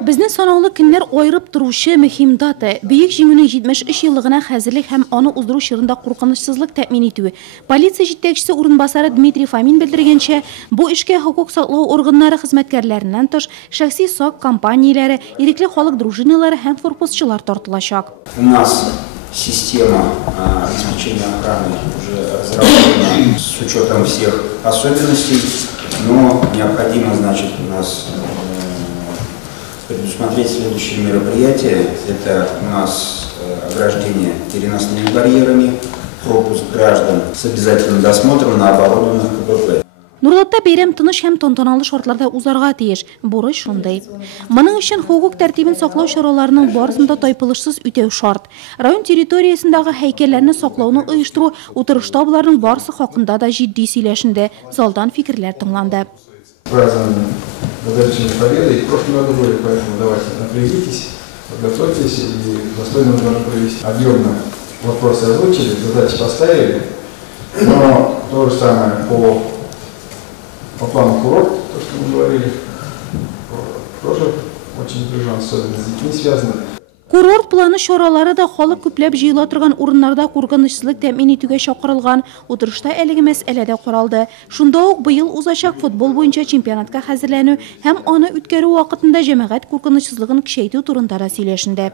Безне санаулы көннәр айырып торучы мөһим дата. Бөек җиңүнең 73 еллыгына хәзерлек һәм аны уздыру чорында куркынычсызлык тәэмин итү. Полиция җитәкчесе урынбасары Дмитрий Фомин белдергәнчә, бу эшкә хокук саклау органнары хезмәткәрләреннән тыш шәхси сак компанияләре, ирекле халык дружиналары һәм форпостчылар тартылачак. У нас система обеспечения охраны уже разработана с учетом всех особенностей, но необходимо, значит, у нас предусмотреть следующие мероприятия. Это у нас ограждение переносными барьерами, пропуск граждан с обязательным досмотром на оборудованных КПП. Нурлатта бәйрәм тыныч һәм тантаналы шартларда узарга тиеш. Бурыч шундый. Моның өчен хокук тәртибен саклау чараларының барысында тайпылышсыз үтәү шарт. Район территориясендәге һәйкәлләрне саклауны оештыру утырышта буларның барысы хакында да җитди сөйләшенде. Залдан фикерләр тыңланды. Подготовительной победой. В прошлом году были, поэтому давайте напрягитесь, подготовьтесь и достойно должны провести. Объемно вопросы озвучили, задачи поставили, но то же самое по плану курорт, то, что мы говорили, тоже очень напряжен, особенно с детьми связано. Курорт планы чаралары да халык күпләп җыела торган урыннарда куркынычсызлык тәэмин итүгә чакырылган. Утырышта әлеге мәсьәләдә каралды. Шунда ук быел узачак футбол буенча чемпионатка хәзерләнү һәм аны үткәрү вакытында җәмәгать куркынычсызлыгын көчәйтү турында да сөйләшенде.